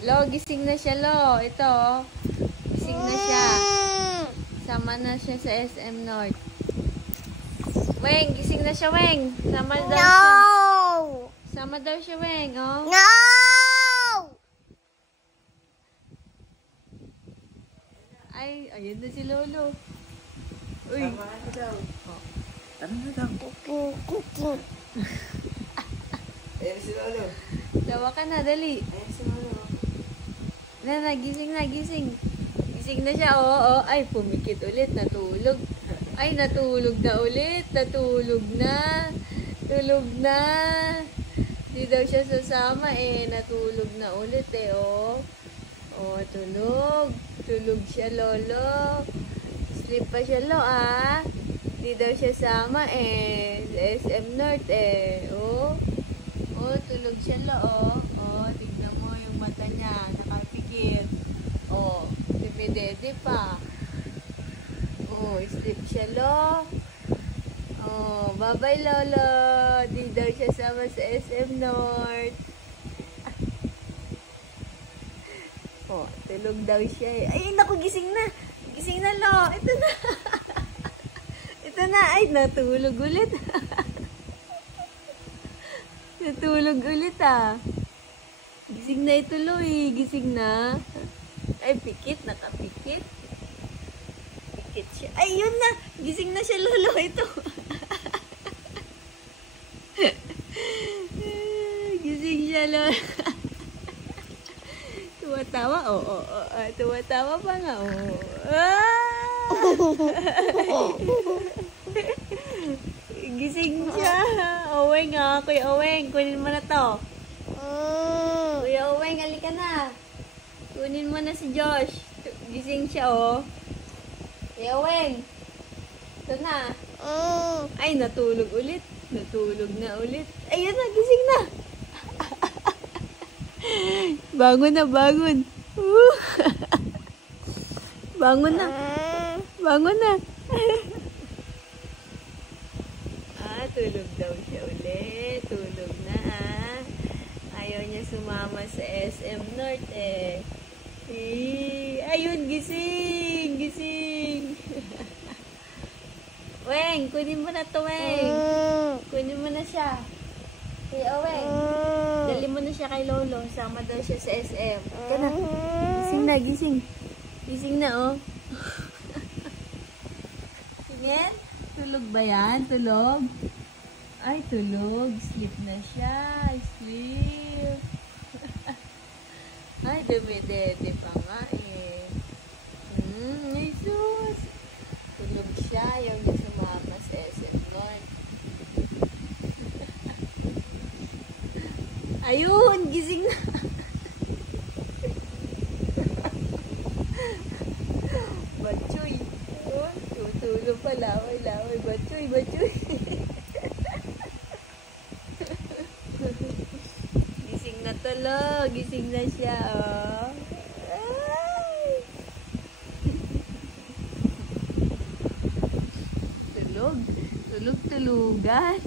Lo, gising na siya, Lo. Ito, oh. Gising na siya. Sama na siya sa SM North. Weng, gising na siya, Weng. Sama daw siya. Sama daw siya, Weng, oh. No! Ay, ayun na si Lolo. Uy. Sama na daw. Oh. Tara na daw. Ayan si Lolo. Tawa ka na, dali. Ayan si Lolo. Na, gising na, gising. Gising na siya, oo. Ay, pumikit ulit, natulog. Ay, natulog na ulit. Natulog na. Tulog na. Di daw siya sasama, eh. Natulog na ulit, eh, oh. Oh, tulog. Tulog siya, Lolo. Sleep pa siya, Lo, ah. Di daw siya sama, eh. Sa SM North, eh. Oh. Oh, tulog siya, Lo, oh. Oh, tignan mo yung mata niya. Nakapikit. Oh, dumidede pa. Oh, sleep siya, Lo. Oh, bye-bye, Lolo. Di daw siya sama sa SM North. Oh, tulog daw siya, eh. Ay, naku, gising na. Gising na, Lo. Ito na. Ito na. Ay, natulog ulit. Natulog ulit, ah. Gising na ito, Lo, eh. Gising na. Ay, pikit. Nakapikit. Pikit siya. Ay, yun na. Gising na siya, Lolo. Ito. Gising siya, Lolo. Tumatawa? Oo. Tumatawa pa nga. Oo. Gising siya. Oweng, ah. Kuya Oweng, kunin mo na to. Kuya Oweng, halika na. Kunin mo na si Josh. Gising siya, oh. Kuya Oweng. Ito na. Ay, natulog ulit. Natulog na ulit. Ayun na, gising na. Bangon na, bangon. Bangon na. Bangon na. Tulog daw siya ulit. Tulog na, ah. Ayaw niya sumama sa SM North, eh. Ayun, gising. Gising. Weng, kunin mo na to, Weng. Kunin mo na siya. Kuya Weng. Dali mo na siya kay Lolo. Sama daw siya sa SM. Ika na. Gising na, gising. Gising na, oh. Tingin? Tulog ba yan? Tulog? Ay, tulog. Sleep na siya. Sleep. Ay, dumidede pa nga, eh. Jesus. Tulog siya. Ayaw niya sumama sa SM North. Ayun, gising na. Batchoy. Oh, tutulog pa. Laway. Batchoy. Gising na tulog. Gising na siya, oh. Ay. Tulog. Tulugan.